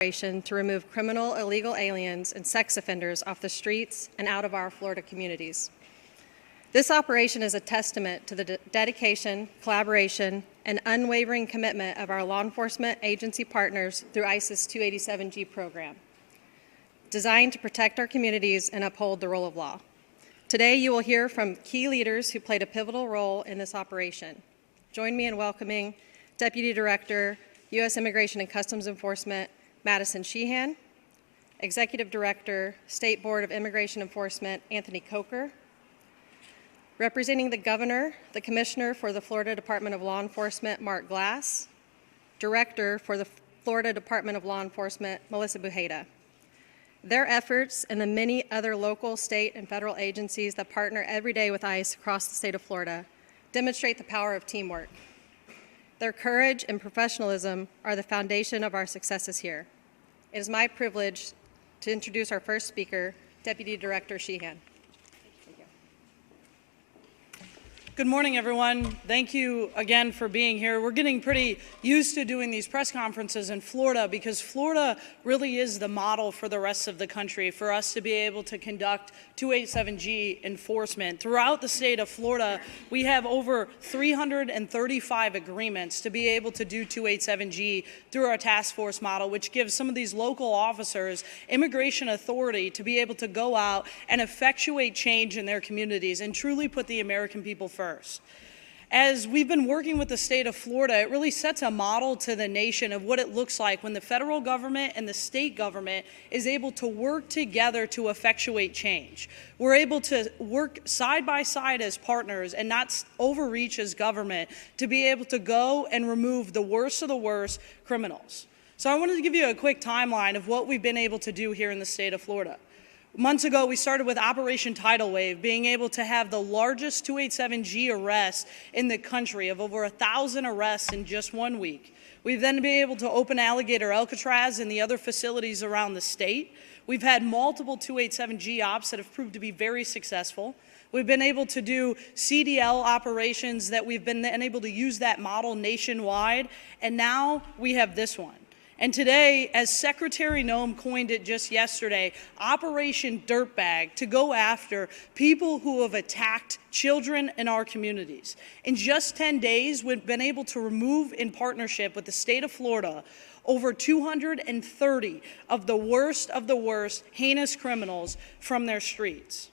to remove criminal illegal aliens and sex offenders off the streets and out of our Florida communities. This operation is a testament to the dedication, collaboration, and unwavering commitment of our law enforcement agency partners through ICE's 287G program, designed to protect our communities and uphold the rule of law. Today, you will hear from key leaders who played a pivotal role in this operation. Join me in welcoming Deputy Director, U.S. Immigration and Customs Enforcement, Madison Sheehan, Executive Director, State Board of Immigration Enforcement, Anthony Coker, representing the Governor, the Commissioner for the Florida Department of Law Enforcement, Mark Glass, Director for the Florida Department of Law Enforcement, Melissa Bujeda. Their efforts and the many other local, state, and federal agencies that partner every day with ICE across the state of Florida demonstrate the power of teamwork. Their courage and professionalism are the foundation of our successes here. It is my privilege to introduce our first speaker, Deputy Director Sheehan. Good morning, everyone. Thank you again for being here. We're getting pretty used to doing these press conferences in Florida because Florida really is the model for the rest of the country for us to be able to conduct 287G enforcement. Throughout the state of Florida, we have over 335 agreements to be able to do 287G through our task force model, which gives some of these local officers immigration authority to be able to go out and effectuate change in their communities and truly put the American people first. As we've been working with the state of Florida, it really sets a model to the nation of what it looks like when the federal government and the state government is able to work together to effectuate change. We're able to work side by side as partners and not overreach as government to be able to go and remove the worst of the worst criminals. So I wanted to give you a quick timeline of what we've been able to do here in the state of Florida. Months ago, we started with Operation Tidal Wave, being able to have the largest 287G arrests in the country of over 1,000 arrests in just 1 week. We've then been able to open Alligator Alcatraz and the other facilities around the state. We've had multiple 287G ops that have proved to be very successful. We've been able to do CDL operations that we've been able to use that model nationwide, and now we have this one. And today, as Secretary Noem coined it just yesterday, Operation Dirtbag, to go after people who have attacked children in our communities. In just 10 days, we've been able to remove, in partnership with the state of Florida, over 230 of the worst heinous criminals from their streets.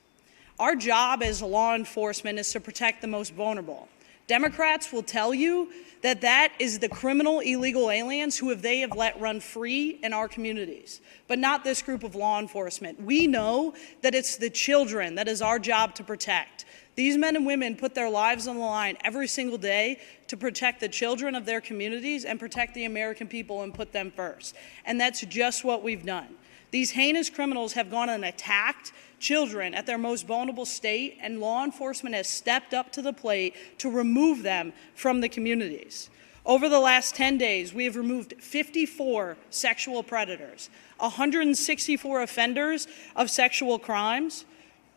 Our job as law enforcement is to protect the most vulnerable. Democrats will tell you that is the criminal illegal aliens who they have let run free in our communities, but not this group of law enforcement. We know that it's the children that is our job to protect. These men and women put their lives on the line every single day to protect the children of their communities and protect the American people and put them first. And that's just what we've done. These heinous criminals have gone and attacked children at their most vulnerable state, and law enforcement has stepped up to the plate to remove them from the communities. Over the last 10 days, we have removed 54 sexual predators, 164 offenders of sexual crimes,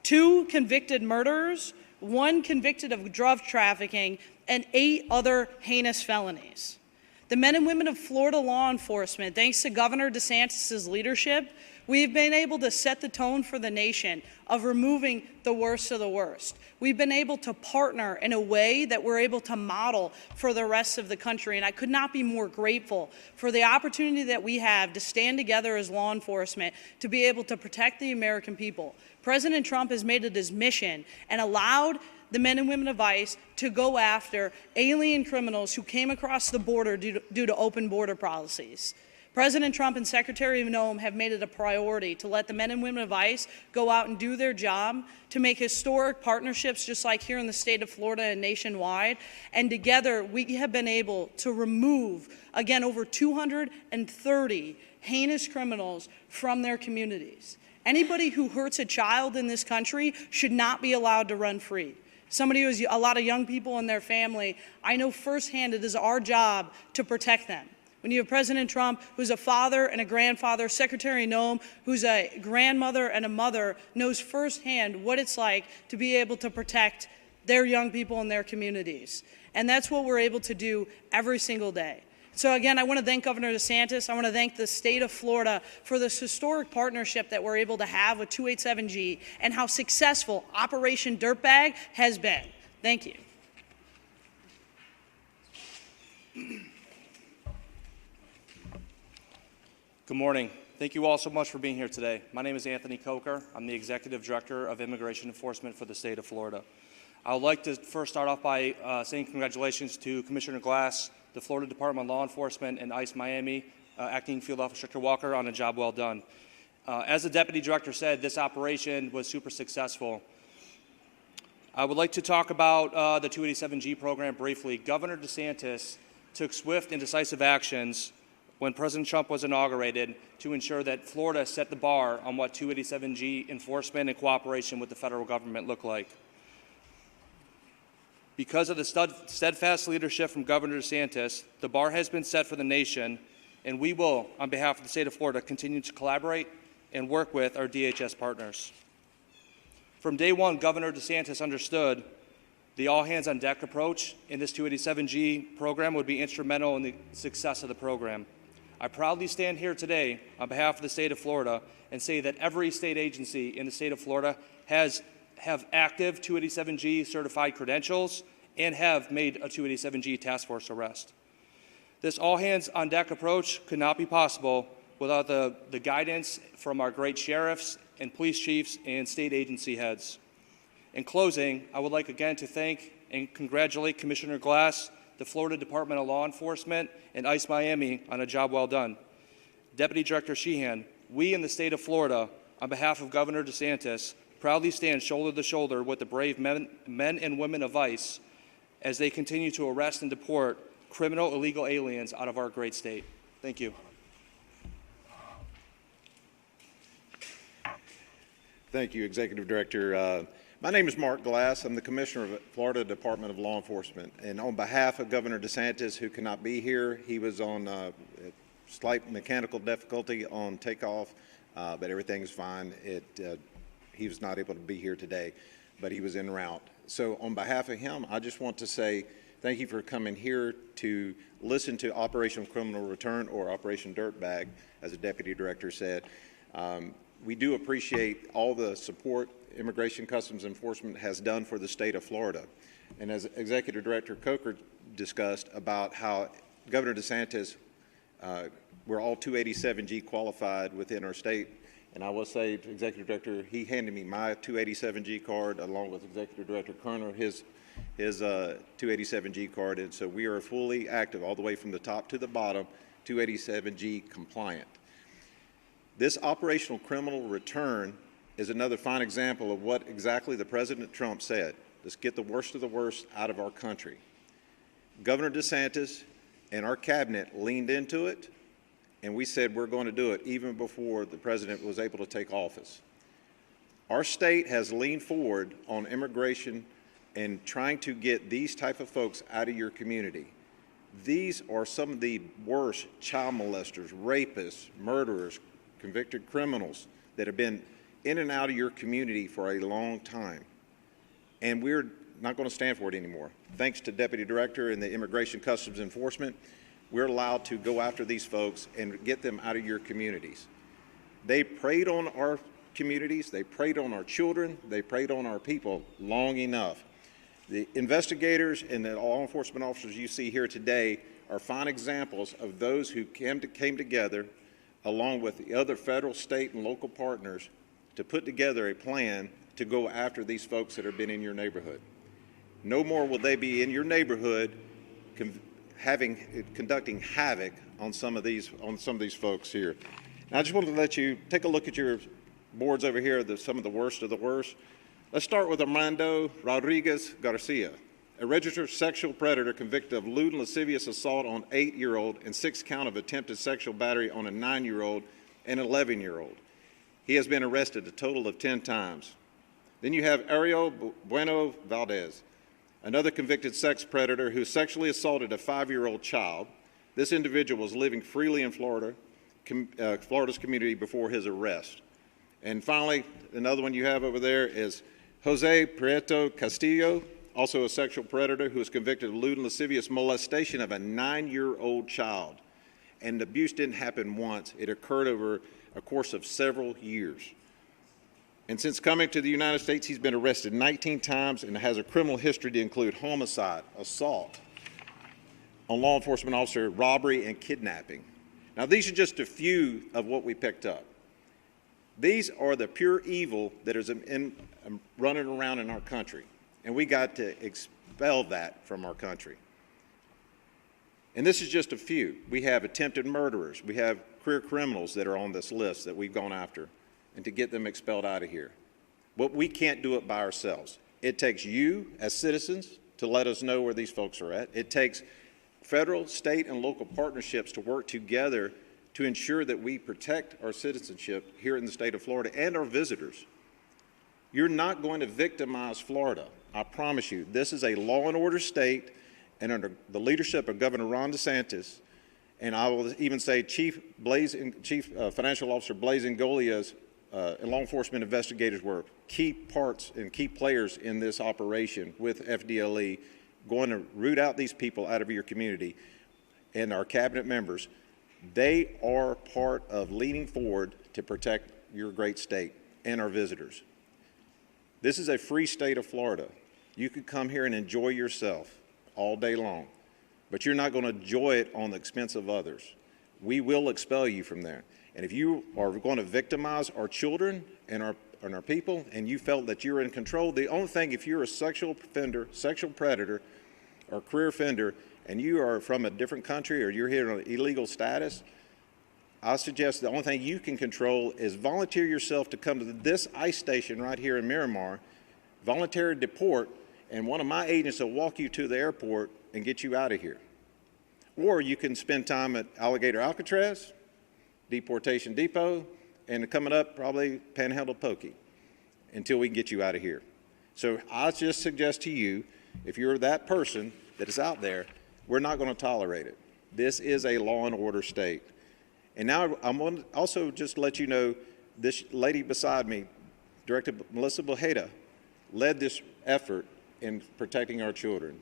2 convicted murderers, 1 convicted of drug trafficking, and 8 other heinous felonies. The men and women of Florida law enforcement, thanks to Governor DeSantis' leadership, we've been able to set the tone for the nation of removing the worst of the worst. We've been able to partner in a way that we're able to model for the rest of the country, and I could not be more grateful for the opportunity that we have to stand together as law enforcement to be able to protect the American people. President Trump has made it his mission and allowed the men and women of ICE to go after alien criminals who came across the border due to open border policies. President Trump and Secretary Noem have made it a priority to let the men and women of ICE go out and do their job, to make historic partnerships just like here in the state of Florida and nationwide. And together, we have been able to remove, again, over 230 heinous criminals from their communities. Anybody who hurts a child in this country should not be allowed to run free. Somebody who has a lot of young people in their family, I know firsthand it is our job to protect them. When you have President Trump, who's a father and a grandfather, Secretary Noem, who's a grandmother and a mother, knows firsthand what it's like to be able to protect their young people in their communities. And that's what we're able to do every single day. So again, I want to thank Governor DeSantis. I want to thank the state of Florida for this historic partnership that we're able to have with 287G and how successful Operation Dirtbag has been. Thank you. Good morning. Thank you all so much for being here today. My name is Anthony Coker. I'm the Executive Director of Immigration Enforcement for the state of Florida. I would like to first start off by saying congratulations to Commissioner Glass, the Florida Department of Law Enforcement, and ICE Miami, Acting Field Officer Director Walker, on a job well done. As the Deputy Director said, this operation was super successful. I would like to talk about the 287G program briefly. Governor DeSantis took swift and decisive actions when President Trump was inaugurated to ensure that Florida set the bar on what 287G enforcement and cooperation with the federal government look like. Because of the steadfast leadership from Governor DeSantis, the bar has been set for the nation, and we will, on behalf of the state of Florida, continue to collaborate and work with our DHS partners. From day one, Governor DeSantis understood the all-hands-on-deck approach in this 287G program would be instrumental in the success of the program. I proudly stand here today on behalf of the state of Florida and say that every state agency in the state of Florida have active 287G certified credentials and have made a 287G task force arrest. This all-hands-on-deck approach could not be possible without the guidance from our great sheriffs and police chiefs and state agency heads. In closing, I would like again to thank and congratulate Commissioner Glass, the Florida Department of Law Enforcement, and ICE Miami on a job well done. Deputy Director Sheehan, we in the state of Florida, on behalf of Governor DeSantis, proudly stand shoulder to shoulder with the brave men and women of ICE as they continue to arrest and deport criminal illegal aliens out of our great state. Thank you. Thank you, Executive Director. My name is Mark Glass. I'm the Commissioner of Florida Department of Law Enforcement. And on behalf of Governor DeSantis, who cannot be here, he was on slight mechanical difficulty on takeoff, but everything's fine. He was not able to be here today, but he was en route. So on behalf of him, I just want to say thank you for coming here to listen to Operation Criminal Return, or Operation Dirtbag, as the Deputy Director said. We do appreciate all the support Immigration Customs Enforcement has done for the state of Florida. And as Executive Director Coker discussed about how Governor DeSantis, we're all 287G qualified within our state. And I will say to Executive Director, he handed me my 287G card along with Executive Director Kerner, his 287G card. And so we are fully active all the way from the top to the bottom, 287G compliant. This operational criminal return is another fine example of what exactly the President Trump said. Let's get the worst of the worst out of our country. Governor DeSantis and our cabinet leaned into it, and we said we're going to do it even before the President was able to take office. Our state has leaned forward on immigration and trying to get these type of folks out of your community. These are some of the worst child molesters, rapists, murderers, convicted criminals that have been in and out of your community for a long time. And we're not going to stand for it anymore. Thanks to Deputy Director and the Immigration Customs Enforcement, we're allowed to go after these folks and get them out of your communities. They preyed on our communities, they preyed on our children, they preyed on our people long enough. The investigators and the law enforcement officers you see here today are fine examples of those who came together along with the other federal, state, and local partners to put together a plan to go after these folks that have been in your neighborhood. No more will they be in your neighborhood conducting havoc on some of these folks here. Now, I just wanted to let you take a look at your boards over here, some of the worst of the worst. Let's start with Armando Rodriguez Garcia, a registered sexual predator convicted of lewd and lascivious assault on an 8-year-old and 6 count of attempted sexual battery on a 9-year-old and 11-year-old. He has been arrested a total of 10 times. Then you have Ariel Bueno Valdez, another convicted sex predator who sexually assaulted a 5-year-old child. This individual was living freely in Florida's community before his arrest. And finally, another one you have over there is Jose Prieto Castillo, also a sexual predator who was convicted of lewd and lascivious molestation of a 9-year-old child. And the abuse didn't happen once. It occurred over a course of several years. And since coming to the United States, he's been arrested 19 times and has a criminal history to include homicide, assault on law enforcement officer, robbery, and kidnapping. Now, these are just a few of what we picked up. These are the pure evil that is running around in our country, and we got to expel that from our country. And this is just a few. We have attempted murderers. We have career criminals that are on this list that we've gone after, and to get them expelled out of here. But we can't do it by ourselves. It takes you as citizens to let us know where these folks are at. It takes federal, state, and local partnerships to work together to ensure that we protect our citizenship here in the state of Florida and our visitors. You're not going to victimize Florida. I promise you. This is a law and order state, and under the leadership of Governor Ron DeSantis, and I will even say Chief Financial Officer Blaise Ngolia's and law enforcement investigators were key parts and key players in this operation with FDLE, going to root out these people out of your community. And our cabinet members, they are part of leaning forward to protect your great state and our visitors. This is a free state of Florida. You could come here and enjoy yourself all day long, but you're not going to enjoy it on the expense of others. We will expel you from there. And if you are going to victimize our children and our people, and you felt that you're in control, the only thing, if you're a sexual offender, sexual predator, or career offender, and you are from a different country or you're here on illegal status, I suggest the only thing you can control is volunteer yourself to come to this ICE station right here in Miramar, volunteer to deport, and one of my agents will walk you to the airport and get you out of here. Or you can spend time at Alligator Alcatraz, Deportation Depot, and coming up, probably Panhandle Pokey, until we can get you out of here. So I just suggest to you, if you're that person that is out there, we're not going to tolerate it. This is a law and order state. And now I'm going to also just let you know, this lady beside me, Director Melissa Bojeda, led this effort in protecting our children.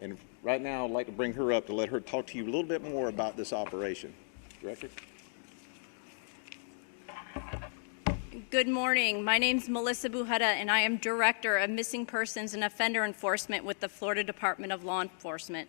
And right now, I'd like to bring her up to let her talk to you a little bit more about this operation. Director? Good morning. My name is Melissa Bujeda, and I am Director of Missing Persons and Offender Enforcement with the Florida Department of Law Enforcement.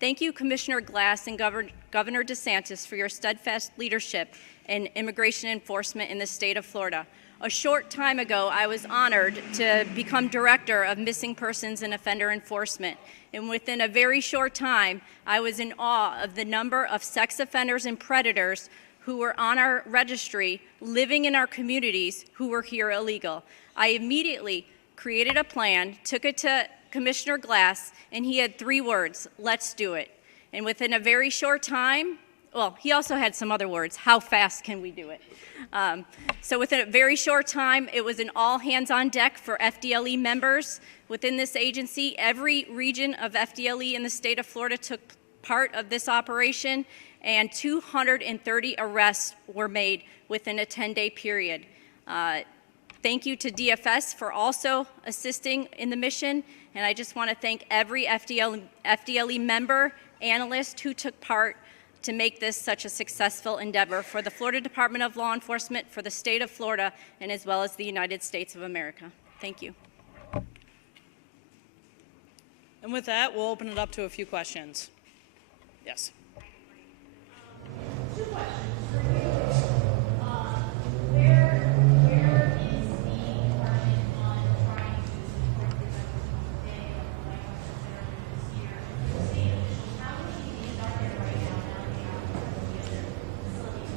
Thank you, Commissioner Glass and Governor DeSantis, for your steadfast leadership in immigration enforcement in the state of Florida. A short time ago, I was honored to become Director of Missing Persons and Offender Enforcement, and within a very short time, I was in awe of the number of sex offenders and predators who were on our registry, living in our communities, who were here illegal. I immediately created a plan, took it to Commissioner Glass, and he had 3 words: let's do it. And within a very short time, well, he also had some other words: how fast can we do it? So within a very short time, it was an all hands on deck for FDLE members within this agency. Every region of FDLE in the state of Florida took part of this operation, and 230 arrests were made within a 10-day period. Thank you to DFS for also assisting in the mission, and I just want to thank every FDLE member, analyst who took part to make this such a successful endeavor for the Florida Department of Law Enforcement, for the state of Florida, and as well as the United States of America. Thank you. And with that, we'll open it up to a few questions. Yes. 2 questions for you. Where is the department on trying to support the Veterans Day this year? The state officials, how many things are there right now that they have to facilities?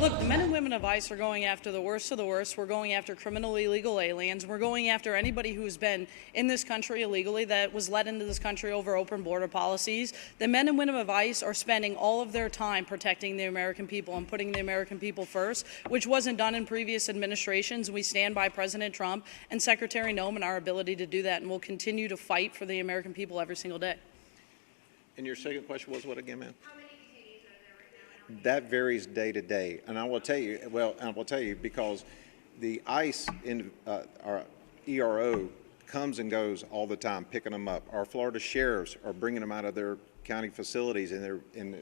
Look, the men and women of ICE are going after the worst of the worst. We're going after criminal illegal aliens. We're going after anybody who's been in this country illegally, that was led into this country over open border policies. The men and women of ICE are spending all of their time protecting the American people and putting the American people first, which wasn't done in previous administrations. We stand by President Trump and Secretary Noem and our ability to do that, and we'll continue to fight for the American people every single day. And your second question was what again, ma'am? That varies day to day, and I will tell you, because the ICE our ERO comes and goes all the time, picking them up. Our Florida sheriffs are bringing them out of their county facilities, and they're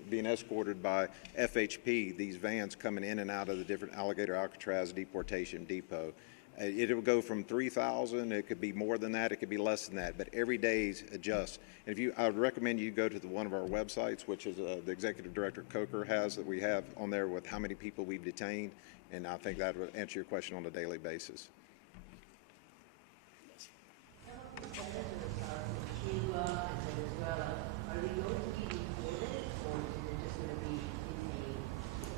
being escorted by FHP, these vans coming in and out of the different Alligator Alcatraz deportation depot. It will go from 3,000, it could be more than that, it could be less than that, but every day adjusts. And I would recommend you go to one of our websites, which is the Executive Director Coker has, that we have on there with how many people we've detained, and I think that would answer your question on a daily basis.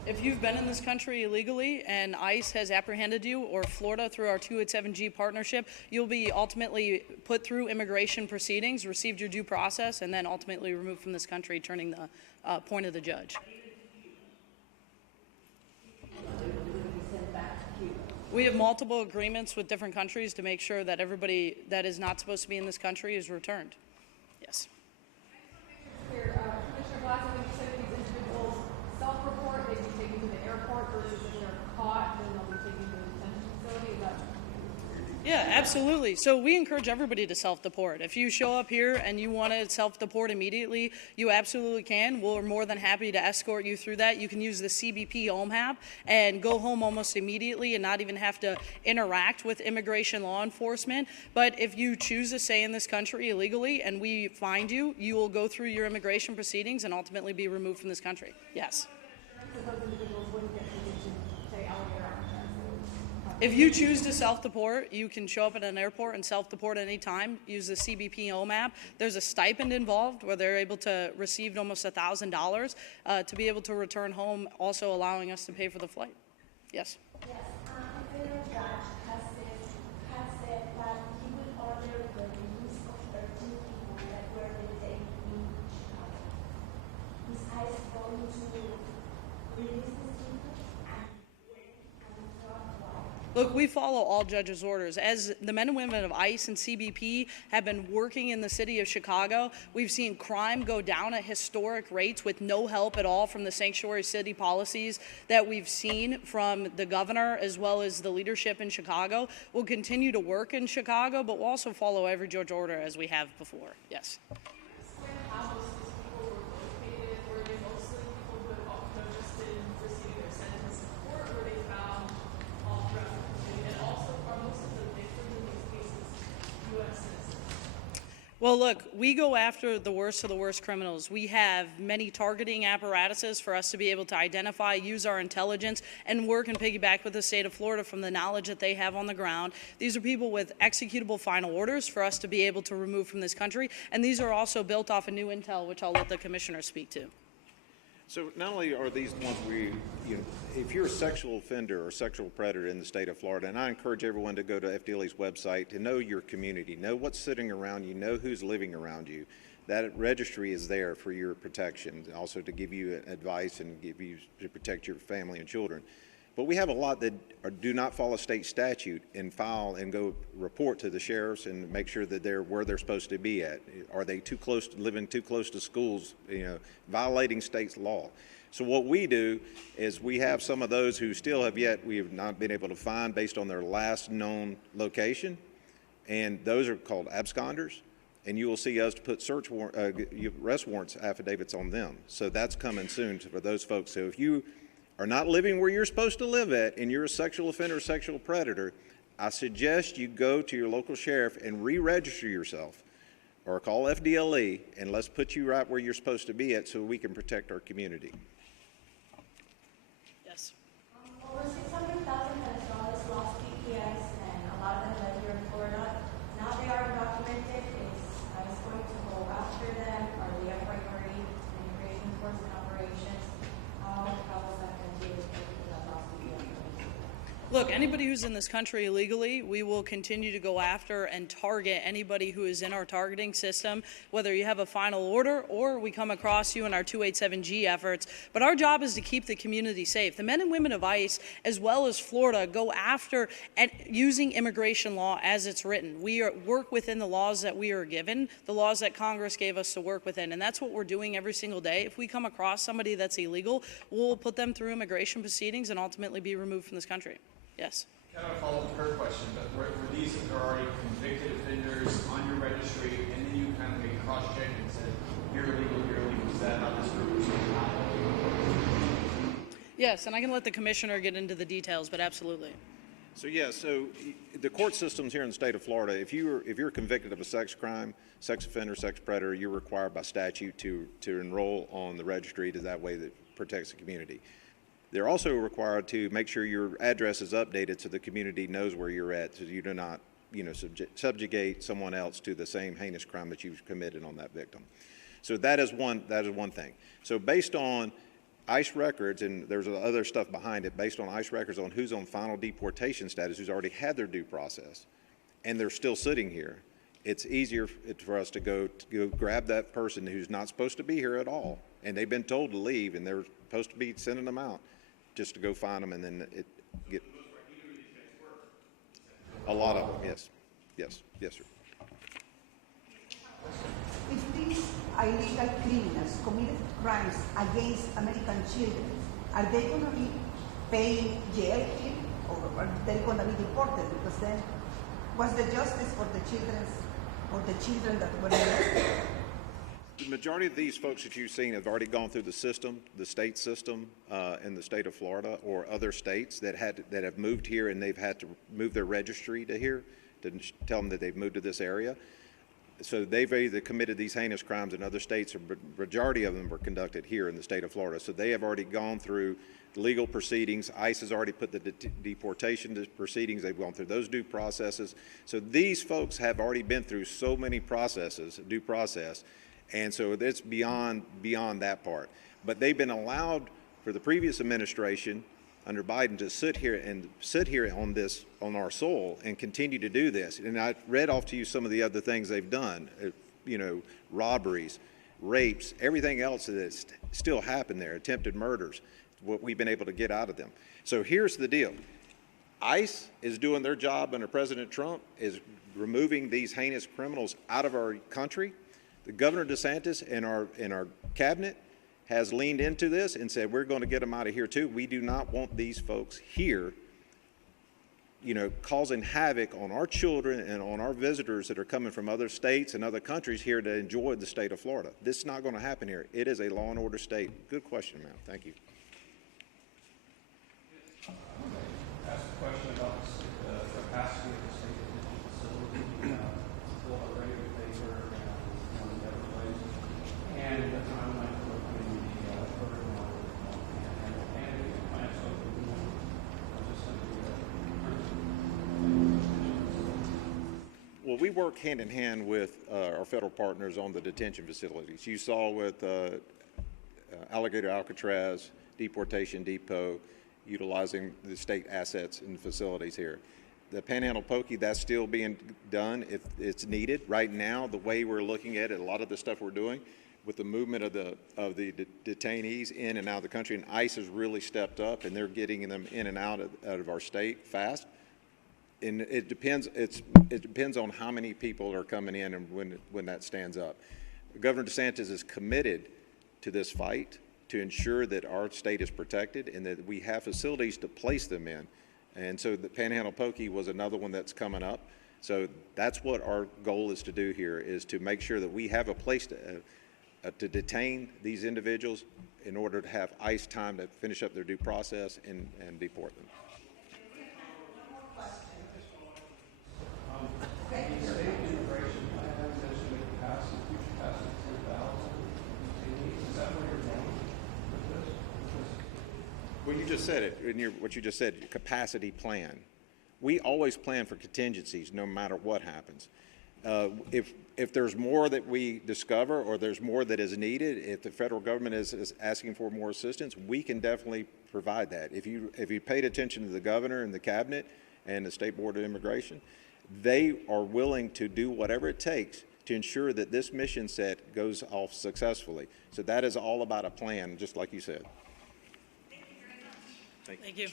If you've been in this country illegally and ICE has apprehended you, or Florida through our 287G partnership, you'll be ultimately put through immigration proceedings, received your due process, and then ultimately removed from this country, turning the point of the judge. We have multiple agreements with different countries to make sure that everybody that is not supposed to be in this country is returned. Yes. Here, Commissioner Glass, I think you said if these individuals self-report, they'd be taken to the airport versus if they're caught, then they'll be taken to a detention facility. Is that? Yeah, absolutely. So we encourage everybody to self-deport. If you show up here and you want to self-deport immediately, you absolutely can. We're more than happy to escort you through that. You can use the CBP Home app and go home almost immediately and not even have to interact with immigration law enforcement. But if you choose to stay in this country illegally and we find you, you will go through your immigration proceedings and ultimately be removed from this country. Yes. So those individuals wouldn't get taken to, say, Alligator Alcatraz. If you choose to self-deport, you can show up at an airport and self-deport any time. Use the CBP Home app. There's a stipend involved where they're able to receive almost $1,000 to be able to return home, also allowing us to pay for the flight. Yes. Yes, a federal judge has said that he will order the release of 13 people that were detained in Chicago. Is ICE going to release these people and when and why? Look, we follow all judges' orders. As the men and women of ICE and CBP have been working in the city of Chicago, we've seen crime go down at historic rates with no help at all from the sanctuary city policies that we've seen from the governor as well as the leadership in Chicago. We'll continue to work in Chicago, but we'll also follow every judge order as we have before. Yes. How most of these people were located? Were they mostly people who had just been receiving their sentence in court, or were they found all throughout the community? And also, are most of the victims in these cases U.S. citizens? Well, look, we go after the worst of the worst criminals. We have many targeting apparatuses for us to be able to identify, use our intelligence, and work and piggyback with the state of Florida from the knowledge that they have on the ground. These are people with executable final orders for us to be able to remove from this country, and these are also built off of new intel, which I'll let the commissioner speak to. So not only are these ones if you're a sexual offender or sexual predator in the state of Florida, and I encourage everyone to go to FDLE's website to know your community, know what's sitting around you, know who's living around you. That registry is there for your protection, also to give you advice and give you to protect your family and children. But we have a lot that do not follow state statute and file and go report to the sheriffs and make sure that they're where they're supposed to be at. Are they too close to living too close to schools, violating state's law? So what we do is we have some of those who still have we have not been able to find based on their last known location, and those are called absconders. And you will see us put arrest warrants affidavits on them. So that's coming soon for those folks. So if you are not living where you're supposed to live at and you're a sexual offender, sexual predator, I suggest you go to your local sheriff and re-register yourself or call FDLE and let's put you right where you're supposed to be at so we can protect our community. Yes. Over 600,000 Venezuelans lost PPS, and a lot of them live here in Florida. Now they are documented. I was going to go after them. Are they a priority in immigration enforcement operations? How is that going to be with that lost PPS? Look, anybody who's in this country illegally, we will continue to go after and target anybody who is in our targeting system, whether you have a final order or we come across you in our 287G efforts. But our job is to keep the community safe. The men and women of ICE, as well as Florida, go after and using immigration law as it's written. We work within the laws that we are given, the laws that Congress gave us to work within, and that's what we're doing every single day. If we come across somebody that's illegal, we'll put them through immigration proceedings and ultimately be removed from this country. Yes. Kind of a follow-up to her question, but were these that are already convicted offenders on your registry, and then you kind of made cross-check and said, you're illegal, you're illegal? Is that how this group was Yes, and I can let the commissioner get into the details, but absolutely. So the court systems here in the state of Florida, if you're convicted of a sex crime, sex offender, sex predator, you're required by statute to enroll on the registry that way that protects the community. They're also required to make sure your address is updated so the community knows where you're at, so you do not, subjugate someone else to the same heinous crime that you've committed on that victim. So that is one thing. So based on ICE records, and there's other stuff behind it, based on ICE records on who's on final deportation status, who's already had their due process, and they're still sitting here, it's easier for us to go grab that person who's not supposed to be here at all, and they've been told to leave, and they're supposed to be sending them out, just to go find them, and then get a lot of them. Yes, sir. If these illegal criminals committed crimes against American children, are they going to be paying jail fee, or are they going to be deported? Because then, what's the justice for the children that were arrested? The majority of these folks that you've seen have already gone through the system, the state system in the state of Florida, or other states that have moved here, and they've had to move their registry to here to tell them that they've moved to this area. So they've either committed these heinous crimes in other states, or majority of them were conducted here in the state of Florida. So they have already gone through legal proceedings. ICE has already put the deportation proceedings. They've gone through those due processes. So these folks have already been through so many processes, due process, and so it's beyond that part. But they've been allowed for the previous administration under Biden to sit here on our soil and continue to do this. And I read off to you some of the other things they've done, robberies, rapes, everything else that's still happened there, attempted murders, what we've been able to get out of them. So here's the deal. ICE is doing their job under President Trump, is removing these heinous criminals out of our country. The Governor DeSantis and our cabinet has leaned into this and said, we're going to get them out of here too. We do not want these folks here, causing havoc on our children and on our visitors that are coming from other states and other countries here to enjoy the state of Florida. This is not going to happen here. It is a law and order state. Good question, ma'am. Thank you. ask a question about the capacity of the state detention facility, full of regular paper and the other place, and the timeline for opening the program and the plans of Well, we work hand in hand with our federal partners on the detention facilities. You saw with Alligator Alcatraz, Deportation Depot, utilizing the state assets and facilities here. The Panhandle Pokey, that's still being done if it's needed. Right now, the way we're looking at it, a lot of the stuff we're doing with the movement of the detainees in and out of the country, and ICE has really stepped up, and they're getting them in and out of our state fast. And it depends on how many people are coming in and when that stands up. Governor DeSantis is committed to this fight to ensure that our state is protected and that we have facilities to place them in. And so the Panhandle Pokey was another one that's coming up. So that's what our goal is to do here, is to make sure that we have a place to detain these individuals in order to have ICE time to finish up their due process and deport them. Well, you just said it in what you just said, your capacity plan. We always plan for contingencies no matter what happens. If there's more that we discover or there's more that is needed, if the federal government is asking for more assistance, we can definitely provide that. If you paid attention to the governor and the cabinet and the State Board of Immigration, they are willing to do whatever it takes to ensure that this mission set goes off successfully. So that is all about a plan, just like you said. Thank you.